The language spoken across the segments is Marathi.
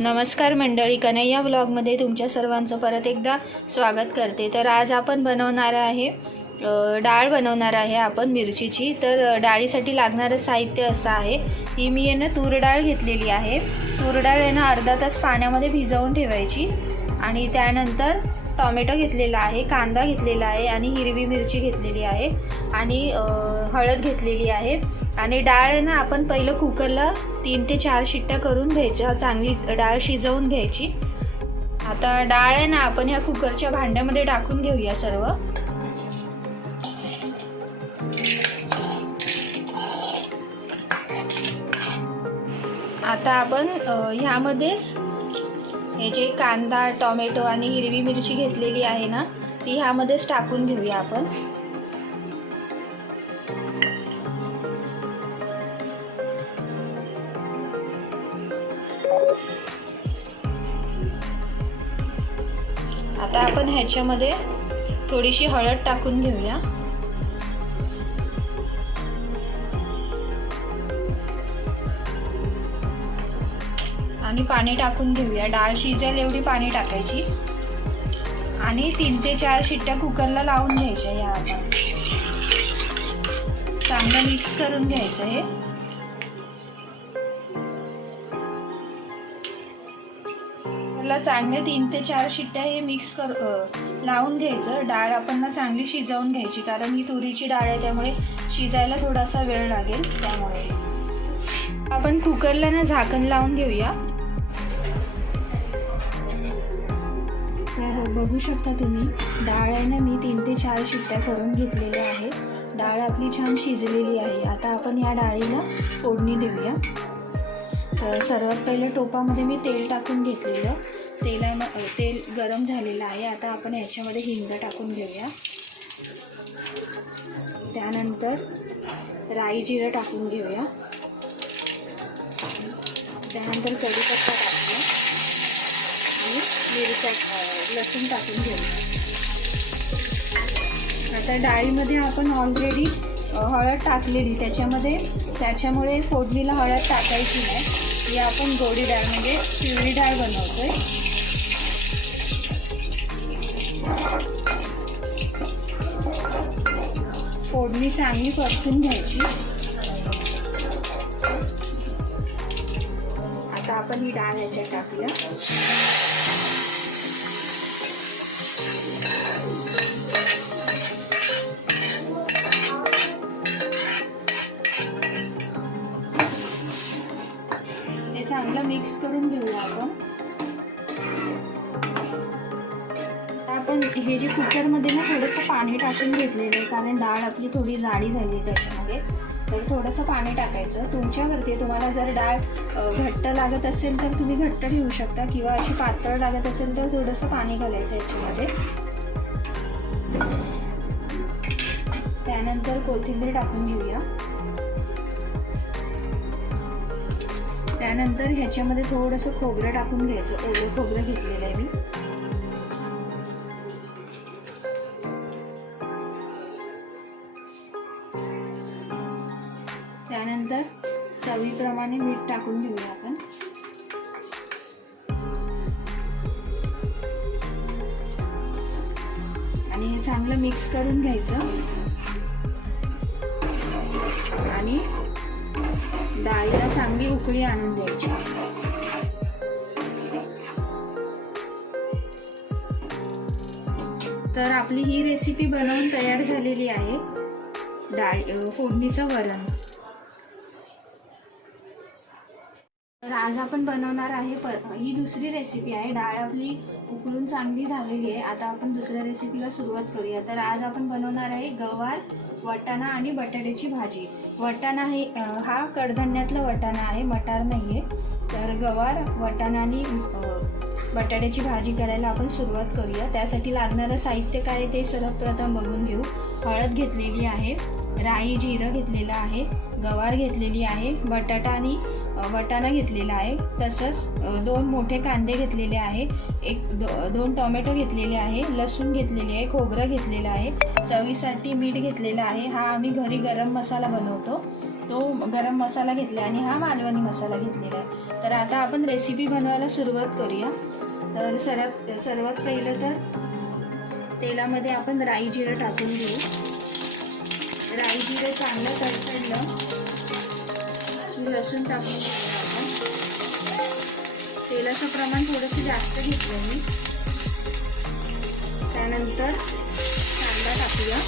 नमस्कार मंडळी कन्हैया व्लॉगमध्ये तुमच्या सर्वांचं परत एकदा स्वागत करते. तर आज आपण बनवणार आहे डाळ बनवणार आहे आपण मिरचीची. तर डाळीसाठी लागणारं साहित्य असं आहे ही मी आहे ना तूर डाळ घेतलेली आहे. तूर डाळ आहे ना अर्धा तास पाण्यामध्ये भिजवून ठेवायची आणि त्यानंतर टॉमॅटो घेतलेला आहे कांदा घेतलेला आहे आणि हिरवी मिरची घेतलेली आहे आणि हळद घेतलेली आहे. आणि डाळ आहे ना आपण पहिलं कुकरला तीन ते चार शिट्ट्या करून घ्यायच्या चांगली डाळ शिजवून घ्यायची. आता डाळ आहे ना आपण ह्या कुकरच्या भांड्यामध्ये टाकून घेऊया सर्व. आता आपण ह्यामध्येच हे जे कांदा टोमॅटो आणि हिरवी मिरची घेतलेली आहे ना ती ह्यामध्येच टाकून घेऊया आपण. आता आपण ह्याच्यामध्ये थोडीशी हळद टाकून घेऊया. आणि पाणी टाकून घेऊया. डाळ शिजेल एवढी पाणी टाकायची. आणि तीन ते चार शिट्ट्या कुकरला लावून घ्यायच्या या आता. चांगलं मिक्स करून घ्यायचं हे. त्याला चांगले तीन ते चार शिट्ट्या हे मिक्स कर लावून घ्यायचं. डाळ आपण ना चांगली शिजवून घ्यायची. कारण ही तुरीची डाळ आहे त्यामुळे शिजायला थोडासा वेळ लागेल. त्यामुळे. आपण कुकरला ना झाकण लावून घेऊया. तर बघू शकता तुम्ही डाळ आहे ना मी तीन ते चार शिट्ट्या करून घेतलेल्या आहेत. डाळ आपली छान शिजलेली आहे. आता आपण या डाळीला फोडणी देऊया. तर सर्वात पहिलं टोपामध्ये मी तेल टाकून घेतलेलं. तेला तेल गरम झालेलं आहे. आता आपण ह्याच्यामध्ये हिंग टाकून घेऊया. त्यानंतर राई जिरं टाकून घेऊया. त्यानंतर कढीपत्ता टाकतो. आणि मिरच्या लसूण टाकून घेऊया आता डाळीमध्ये आपण ऑलरेडी हळद टाकलेली. त्याच्यामध्ये त्याच्यामुळे फोडणीला हळद टाकायची नाही. ही आपण गोडी डाळ म्हणजे पिवळी डाळ बनवतोय. फोडणी चांगली परतून घ्यायची. आपण ही डाळ याच्यात टाकूया. हे चांगलं मिक्स करून घेऊया आपण. आपण हे जे कुकरमध्ये ना थोडंसं पाणी टाकून घेतलेलं आहे कारण डाळ आपली थोडी जाडी झाली आहे त्याच्यामध्ये. तर थोडंसं पाणी टाकायचं. तुमच्यावरती तुम्हाला जर डाळ घट्ट लागत असेल तर तुम्ही घट्ट ठेवू शकता किंवा अशी पातळ लागत असेल तर थोडंसं पाणी घालायचं याच्यामध्ये. त्यानंतर कोथिंबीर टाकून घेऊया. त्यानंतर ह्याच्यामध्ये थोडंसं खोबरं टाकून घ्यायचं. ओलं खोबरं घेतलेलं आहे मी. टाकून घेऊया आपण. आणि हे चांगलं मिक्स करून घ्यायचं. आणि डाळीला चांगली उकळी आणून द्यायची. तर आपली ही रेसिपी बनवून तयार झालेली आहे. डाळ फोडणीचं वरण. तर आज आपण बनवणार आहे. पर ही दुसरी रेसिपी आहे. डाळ आपली उकळून चांगली झालेली आहे. आता आपण दुसऱ्या रेसिपीला सुरुवात करूया. तर आज आपण बनवणार आहे गवार वटाणा आणि बटाट्याची भाजी. वटाणा हे हा कडधान्यातला वटाणा आहे. मटार नाही आहे तर गवार वटाणा आणि बटाट्याची भाजी करायला आपण सुरुवात करूया. त्यासाठी लागणारं साहित्य काय ते सर्वप्रथम बघून घेऊ. हळद घेतलेली आहे. राई जिरं घेतलेलं आहे. गवार घेतलेली आहे. बटाटा आणि वटाणा घेतलेला आहे. तसंच दोन मोठे कांदे घेतलेले आहे. एक दो दोन टोमॅटो घेतलेले आहे. लसूण घेतलेली आहे. खोबरं घेतलेलं आहे. चवीसाठी मीठ घेतलेलं आहे. हा आम्ही घरी गरम मसाला बनवतो. तो गरम मसाला घेतला आणि हा मालवणी मसाला घेतलेला आहे. तर आता आपण रेसिपी बनवायला सुरुवात करूया. तर सर्वात सर्वात पहिलं तर तेलामध्ये आपण राई जिरं टाकून घेऊ. राई जिरं चांगलं तडतडलं. की लसूण टाकून तेलाचं प्रमाण थोडंसं जास्त घेतलं मी. त्यानंतर कांदा टाकूया.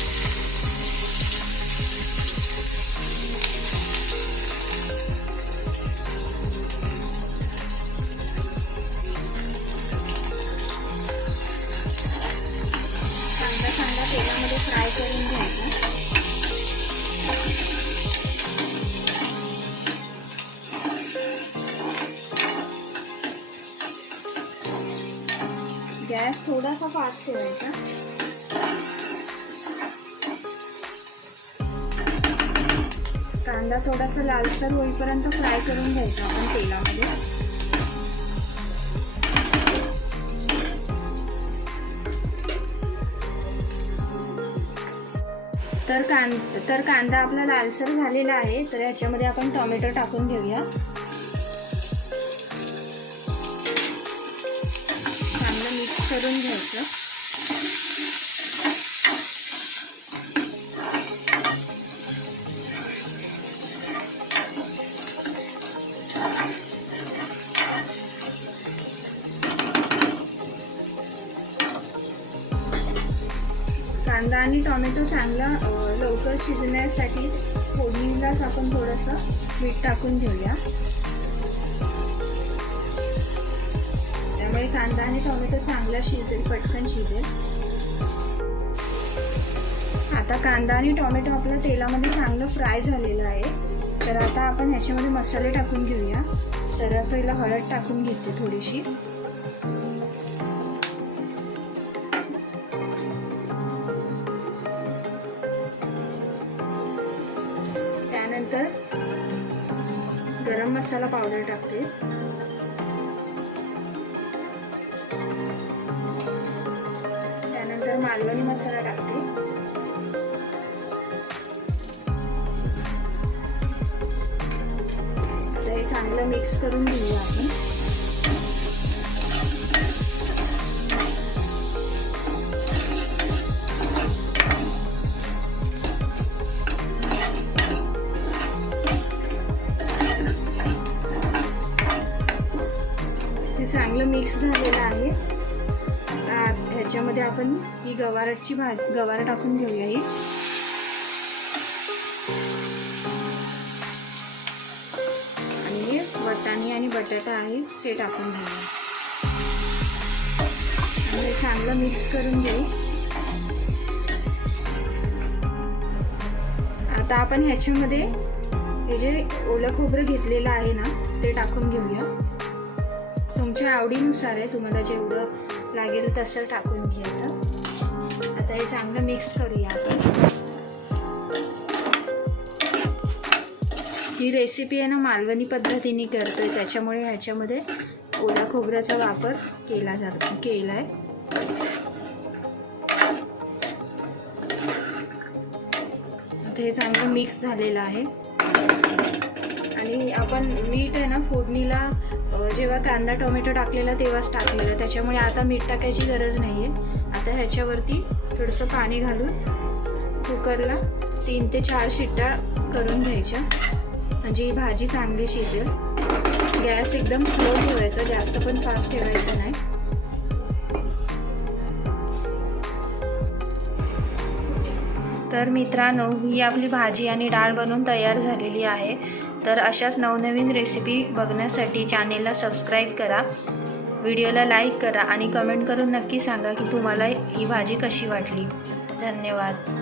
गॅस थोडासा फास्ट ठेवायचा. कांदा थोडासा लालसर होईपर्यंत फ्राय करून घ्यायचा आपण तेलामध्ये. तर कां तर कांदा आपला लालसर झालेला आहे तर याच्यामध्ये आपण टोमॅटो टाकून घेऊया. करून घ्यायचं. कांदा आणि टोमॅटो चांगला लवकर शिजण्यासाठी फोडणीलाच आपण थोडंसं मीठ टाकून घेऊया. कांदा आणि टोमॅटो चांगला शिजेल पटकन शिजेल. आता कांदा आणि टोमॅटो आपल्या तेलामध्ये चांगलं फ्राय झालेलं आहे. तर आता आपण ह्याच्यामध्ये मसाले टाकून घेऊया. सर्वात पहिला हळद टाकून घेते थोडीशी. त्यानंतर गरम मसाला पावडर टाकते. मालवणी मसाला टाकते. आता हे चांगलं मिक्स करून घेऊया आपण. चांगलं मिक्स झालेलं आहे. याच्यामध्ये ह्याच्यामध्ये आपण ही गवारटची भाजी गवार टाकून घेऊया ही. आणि वटाणे आणि बटाटा आहे ते टाकून घेऊया. आणि हे चांगलं मिक्स करून घेऊ. आता आपण ह्याच्यामध्ये हे जे ओलं खोबरं घेतलेलं आहे ना ते टाकून घेऊया. तुमच्या आवडीनुसार आहे तुम्हाला जेवढं लागेल तसं टाकून घ्यायचं. आता हे चांगलं मिक्स करूया आपण. ही रेसिपी आहे ना मालवणी पद्धतीने करतो आहे त्याच्यामुळे ह्याच्यामध्ये ओला खोबऱ्याचा वापर केला जातो केला आहे आता हे चांगलं मिक्स झालेलं आहे. आणि आपण मीठ आहे ना फोडणीला जेव्हा कांदा टोमॅटो टाकलेला तेव्हाच टाकलेलं. त्याच्यामुळे आता मीठ टाकायची गरज नाही आहे आता ह्याच्यावरती थोडंसं पाणी घालून कुकरला तीन ते चार शिट्ट्या करून घ्यायच्या. म्हणजे ही भाजी चांगली शिजेल. गॅस एकदम स्लो ठेवायचा जास्त पण फास्ट ठेवायचं नाही. तर मित्रांनो ही आपली भाजी आणि डाळ बनवून तयार झालेली आहे. तर अशाच नवनवीन रेसिपी बघण्यासाठी चॅनेलला सबस्क्राईब करा. व्हिडिओला लाईक करा आणि कमेंट करून नक्की सांगा की तुम्हाला ही भाजी कशी वाटली. धन्यवाद.